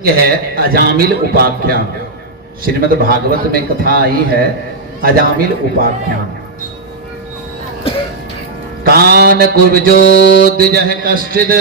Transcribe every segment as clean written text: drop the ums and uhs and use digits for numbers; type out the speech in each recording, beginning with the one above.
यह है अजामिल उपाख्यान। श्रीमद् भागवत में कथा आई है अजामिल उपाख्यान। कान कुब्जो द्विजः कश्चिद्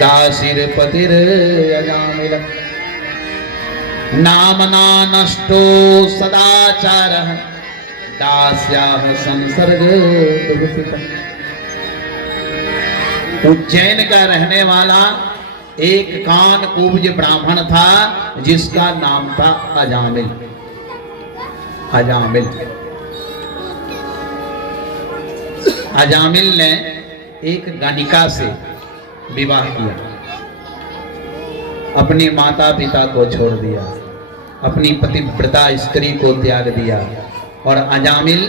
दासीर पतिर अजामिल नामना नष्टो सदाचारः दास्याः संसर्ग दुःखितः। उज्जैन का रहने वाला एक कान कुब्ज ब्राह्मण था जिसका नाम था अजामिल। अजामिल अजामिल ने एक गणिका से विवाह किया, अपनी माता पिता को छोड़ दिया, अपनी पतिव्रता स्त्री को त्याग दिया और अजामिल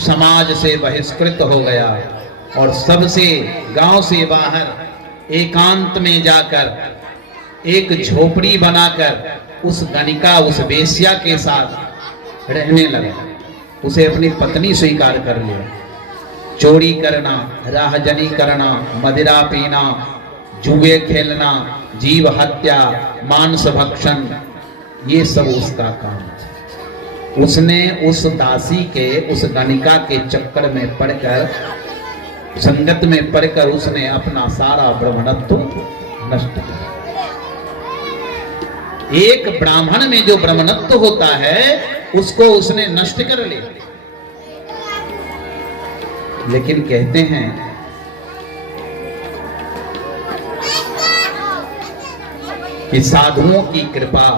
समाज से बहिष्कृत हो गया और सबसे गांव से बाहर एकांत में जाकर एक झोपड़ी बनाकर उस गणिका उस वेश्या के साथ रहने लगा। उसे अपनी पत्नी स्वीकार कर लिया। चोरी करना, राहजनी करना, मदिरा पीना, जुए खेलना, जीव हत्या, मांस भक्षण, ये सब उसका काम था। उसने उस दासी के, उस गणिका के चक्कर में पड़कर, संगत में पड़कर उसने अपना सारा ब्राह्मणत्व नष्ट किया। एक ब्राह्मण में जो ब्राह्मणत्व होता है उसको उसने नष्ट कर लिया। लेकिन कहते हैं कि साधुओं की कृपा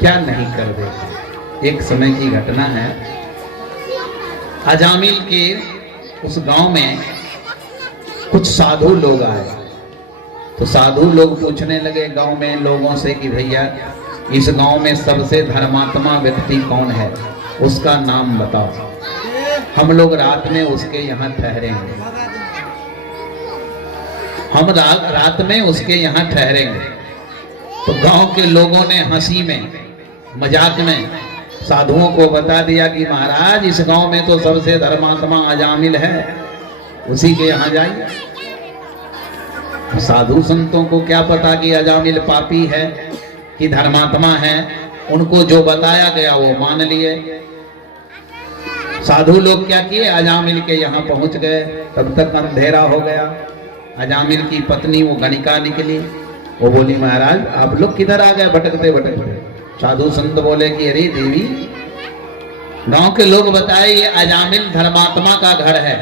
क्या नहीं कर देती। एक समय की घटना है, अजामिल के उस गांव में कुछ साधु लोग आए। तो साधु लोग पूछने लगे गांव में लोगों से कि भैया इस गांव में सबसे धर्मात्मा व्यक्ति कौन है, उसका नाम बताओ, हम लोग रात में उसके यहाँ ठहरेंगे। हम रात में उसके यहाँ ठहरेंगे। तो गांव के लोगों ने हंसी में, मजाक में साधुओं को बता दिया कि महाराज इस गांव में तो सबसे धर्मात्मा अजामिल है, उसी के यहाँ जाइए। साधु संतों को क्या पता कि अजामिल पापी है कि धर्मात्मा है। उनको जो बताया गया वो मान लिए। साधु लोग क्या किए, अजामिल के यहाँ पहुंच गए। तब तक अंधेरा हो गया। अजामिल की पत्नी वो गणिका निकली। वो बोली महाराज आप लोग किधर आ गए भटकते भटकते। साधु संत बोले कि अरे देवी, गांव के लोग बताए ये अजामिल धर्मात्मा का घर है।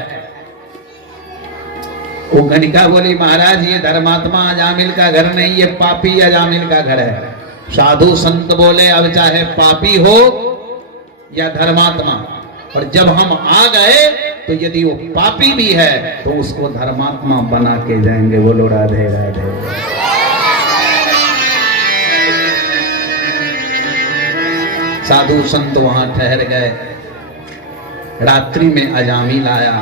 वो गणिका बोली महाराज ये धर्मात्मा अजामिल का घर नहीं, ये पापी अजामिल का घर है। साधु संत बोले अब चाहे पापी हो या धर्मात्मा, और जब हम आ गए तो यदि वो पापी भी है तो उसको धर्मात्मा बना के जाएंगे। बोलो राधे राधे। साधु संत वहां ठहर गए। रात्रि में अजामिल आया,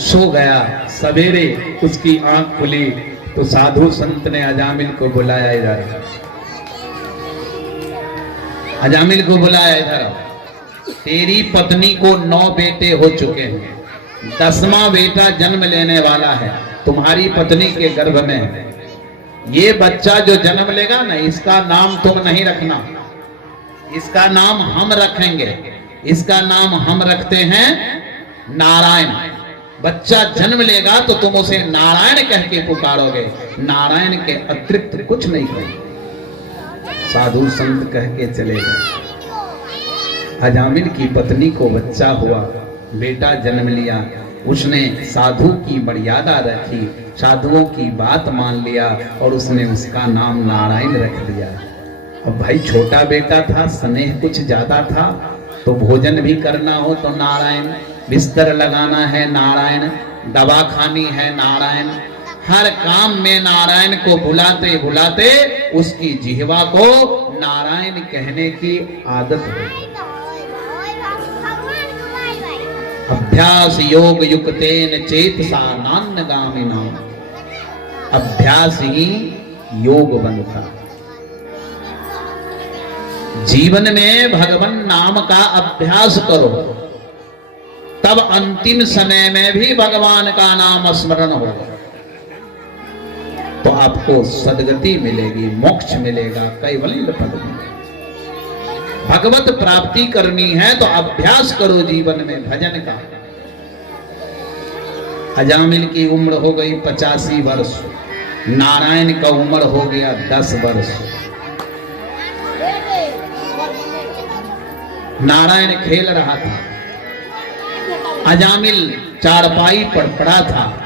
सो गया। सवेरे उसकी आंख खुली तो साधु संत ने अजामिल को बुलाया इधर। अजामिल को बुलाया इधर। तेरी पत्नी को 9 बेटे हो चुके हैं, 10वां बेटा जन्म लेने वाला है तुम्हारी पत्नी के गर्भ में। ये बच्चा जो जन्म लेगा ना, इसका नाम तुम नहीं रखना, इसका नाम हम रखेंगे। इसका नाम हम रखते हैं नारायण। बच्चा जन्म लेगा तो तुम उसे नारायण कह के पुकारोगे, नारायण के अतिरिक्त कुछ नहीं कहोगे। साधु संत कह के चले गए। अजामिल की पत्नी को बच्चा हुआ, बेटा जन्म लिया। उसने साधु की मर्यादा रखी, साधुओं की बात मान लिया और उसने उसका नाम नारायण रख दिया। अब भाई छोटा बेटा था, स्नेह कुछ ज्यादा था, तो भोजन भी करना हो तो नारायण, बिस्तर लगाना है नारायण, दवा खानी है नारायण। हर काम में नारायण को बुलाते बुलाते उसकी जिह्वा को नारायण कहने की आदत है। अभ्यास योग युक्तेन चेतसा नान्यगामिना। अभ्यास ही योग बनता। जीवन में भगवान नाम का अभ्यास करो, तब अंतिम समय में भी भगवान का नाम स्मरण होगा। तो आपको सदगति मिलेगी, मोक्ष मिलेगा, कैवल्य पद मिलेगा। भगवत प्राप्ति करनी है तो अभ्यास करो जीवन में भजन का। अजामिल की उम्र हो गई 85 वर्ष, नारायण का उम्र हो गया 10 वर्ष। नारायण खेल रहा था, अजामिल चारपाई पर पड़ा था।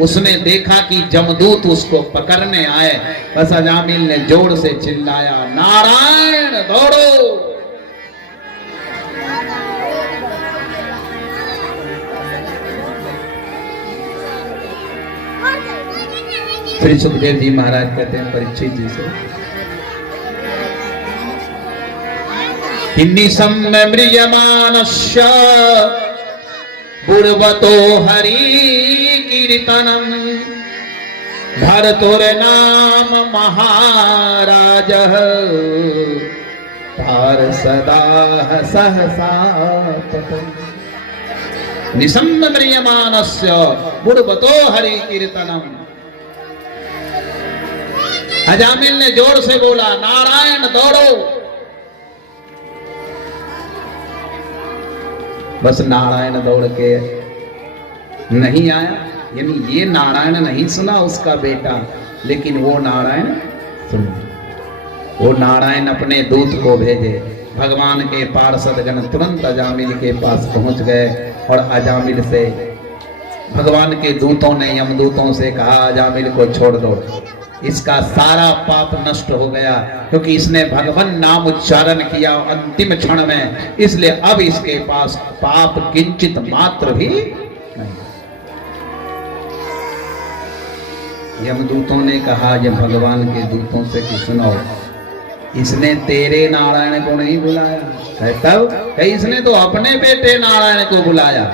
उसने देखा कि जमदूत उसको पकड़ने आए। बस अजामिल ने जोर से चिल्लाया, नारायण दौड़ो। श्री सुखदेव जी महाराज कहते हैं परीक्षित जी से, निसम्म्रियमानस्य पूर्वतो हरि कीर्तनम भरतोर नाम महाराज पार्षदा सहसा निसम्म्रियमानस्य पूर्वतो हरि कीर्तनम। अजामिल ने जोर से बोला, नारायण दौड़ो। बस नारायण दौड़ के नहीं आया, यानी ये नारायण नहीं सुना उसका बेटा, लेकिन वो नारायण सुना। वो नारायण अपने दूत को भेजे। भगवान के पार्षदगण तुरंत अजामिल के पास पहुंच गए और अजामिल से भगवान के दूतों ने, यमदूतों से कहा, अजामिल को छोड़ दो, इसका सारा पाप नष्ट हो गया, क्योंकि इसने भगवान नाम उच्चारण किया अंतिम क्षण में, इसलिए अब इसके पास पाप किंचित मात्र भी नहीं। यमदूतों ने कहा, ये भगवान के दूतों से कि सुनो, इसने तेरे नारायण को नहीं बुलाया है, तब इसने तो अपने बेटे नारायण को बुलाया।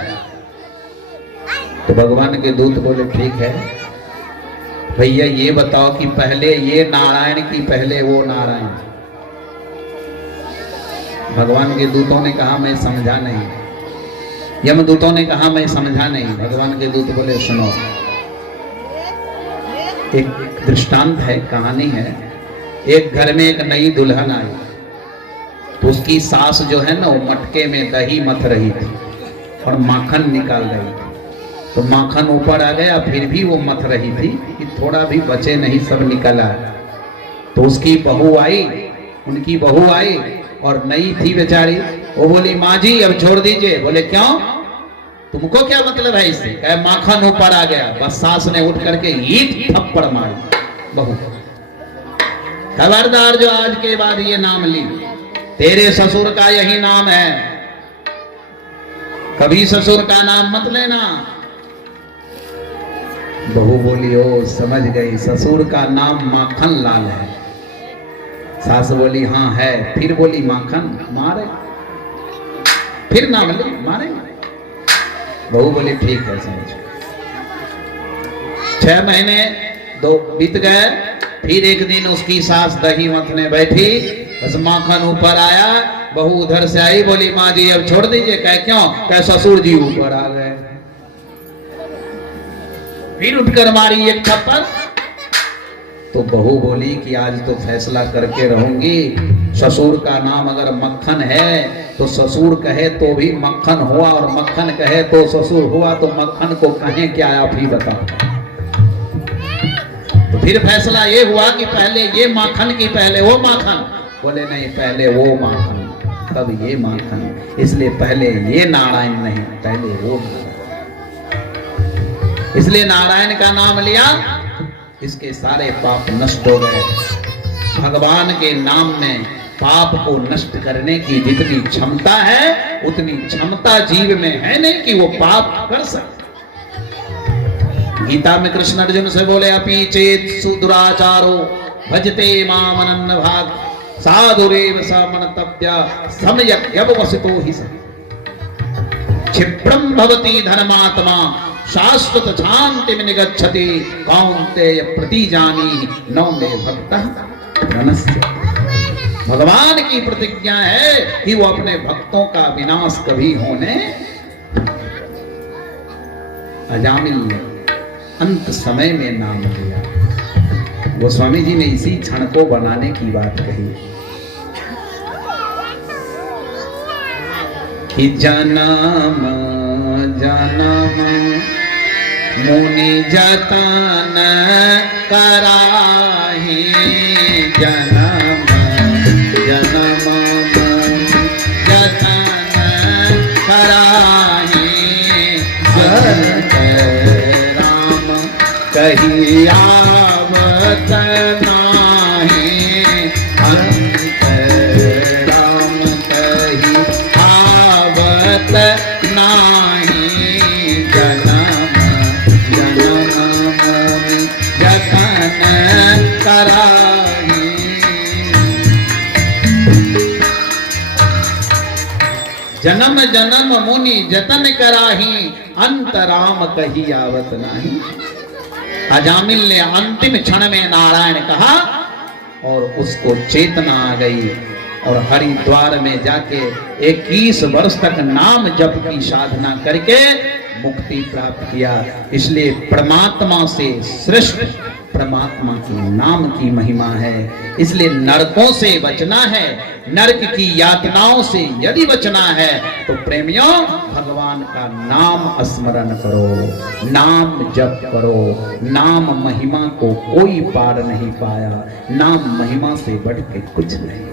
तो भगवान के दूत बोले, ठीक है भैया, ये बताओ कि पहले ये नारायण की पहले वो नारायण? भगवान के दूतों ने कहा, मैं समझा नहीं। यमदूतों ने कहा, मैं समझा नहीं। भगवान के दूत बोले, सुनो, एक दृष्टांत है, कहानी है। एक घर में एक नई दुल्हन आई, तो उसकी सास जो है ना, वो मटके में दही मथ रही थी और माखन निकाल रही थी। तो माखन ऊपर आ गया, फिर भी वो मथ रही थी कि थोड़ा भी बचे नहीं, सब निकला। तो उसकी बहू आई, उनकी बहू आई और नई थी बेचारी। वो बोली, माँ जी अब छोड़ दीजिए। बोले, क्यों, तुमको क्या मतलब है इससे? कहे, माखन ऊपर आ गया। बस सास ने उठ करके ईंट थप्पड़ मारी बहू। खबरदार जो आज के बाद ये नाम ली, तेरे ससुर का यही नाम है, कभी ससुर का नाम मत लेना। बहू बोली, ओ समझ गई, ससुर का नाम माखन लाल है। सास बोली, हाँ है। फिर बोली, माखन मारे, फिर नाम ले, मारे। बहू बोली, ठीक है, समझ। 6 महीने दो बीत गए। फिर एक दिन उसकी सास दही मथने बैठी, बस माखन ऊपर आया। बहू उधर से आई, बोली, माँ जी अब छोड़ दीजिए। कहे, क्यों? कहे, ससुर जी ऊपर आ गए। फिर उठकर मारी एक थप्पड़। तो बहू बोली कि आज तो फैसला करके रहूंगी, ससुर का नाम अगर मक्खन है तो ससुर कहे तो भी मक्खन हुआ, और मक्खन कहे तो ससुर हुआ, तो मक्खन को कहें क्या, आप ही बताओ। तो फिर फैसला ये हुआ कि पहले ये माखन की पहले वो माखन। बोले, नहीं, पहले वो माखन तब ये माखन, इसलिए पहले ये नारायण नहीं, पहले वो नारायण। इसलिए नारायण का नाम लिया, इसके सारे पाप नष्ट हो गए। भगवान के नाम में पाप को नष्ट करने की जितनी क्षमता है, उतनी क्षमता जीव में है नहीं कि वो पाप कर सके। गीता में कृष्ण अर्जुन से बोले, अपि चेत सुदुराचारो भजते माम अनन्य भाग साधुरेव स मनतव्य सम्यक् व्यवसितो हि स। क्षिप्रम भवति धर्मात्मा शाश्वत शांति में निगच्छति कौन्तेय प्रतिजानी नौ में भक्तः प्रणस्य। भगवान की प्रतिज्ञा है कि वो अपने भक्तों का विनाश कभी होने। अजामिल ने अंत समय में नाम लिया। गोस्वामी जी ने इसी क्षण को बनाने की बात कही कि जन्म जन्म मुनि जतन कराही, जन्म जन्म मुनि जतन कराही, अंत राम कही आवत नाही, अंत राम कही आवत नाही, जन्म जन्म मुनि जतन कराही। जन्म जन्म मुनि जतन कराही, अंत राम कही आवत नाही। अजामिल ने अंतिम क्षण में नारायण कहा और उसको चेतना आ गई और हरिद्वार में जाके 21 वर्ष तक नाम जप की साधना करके मुक्ति प्राप्त किया। इसलिए परमात्मा से श्रेष्ठ परमात्मा के नाम की महिमा है। इसलिए नरकों से बचना है, नरक की यातनाओं से यदि बचना है तो प्रेमियों भगवान का नाम स्मरण करो, नाम जप करो। नाम महिमा को कोई पार नहीं पाया, नाम महिमा से बढ़ के कुछ नहीं।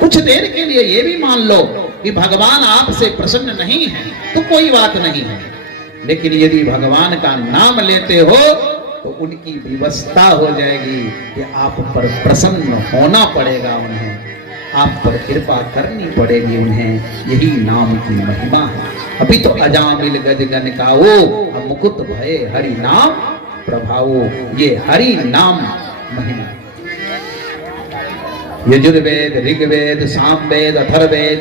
कुछ देर के लिए ये भी मान लो कि भगवान आपसे प्रसन्न नहीं है तो कोई बात नहीं है, लेकिन यदि भगवान का नाम लेते हो तो उनकी व्यवस्था हो जाएगी कि आप पर प्रसन्न होना पड़ेगा, उन्हें आप पर कृपा करनी पड़ेगी उन्हें। यही नाम की महिमा है। अभी तो अजामिल गजगन काओ मुकुट भये हरि नाम प्रभावो, ये हरि नाम महिमा। यजुर्वेद, ऋग्वेद, सामवेद, अथर्ववेद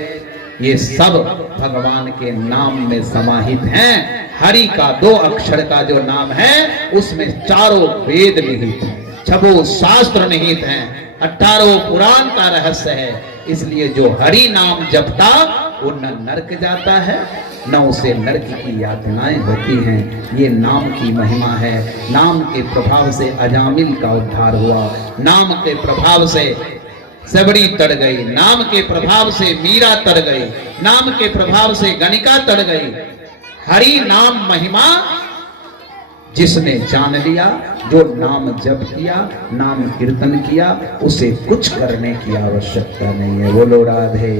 ये सब भगवान के नाम में समाहित हैं। हरि का 2 अक्षर का जो नाम है उसमें 4 वेद निहित हैं, 6 शास्त्र निहित हैं, 18 पुराण का रहस्य है। इसलिए जो हरि नाम जपता वो न नरक जाता है न उसे नरक की यातनाएं होती हैं। ये नाम की महिमा है। नाम के प्रभाव से अजामिल का उद्धार हुआ, नाम के प्रभाव से सबरी तर गई, नाम के प्रभाव से मीरा तर गई, नाम के प्रभाव से गणिका तर गई। हरि नाम महिमा जिसने जान लिया, जो नाम जप किया, नाम कीर्तन किया, उसे कुछ करने की आवश्यकता नहीं है। बोलो राधे।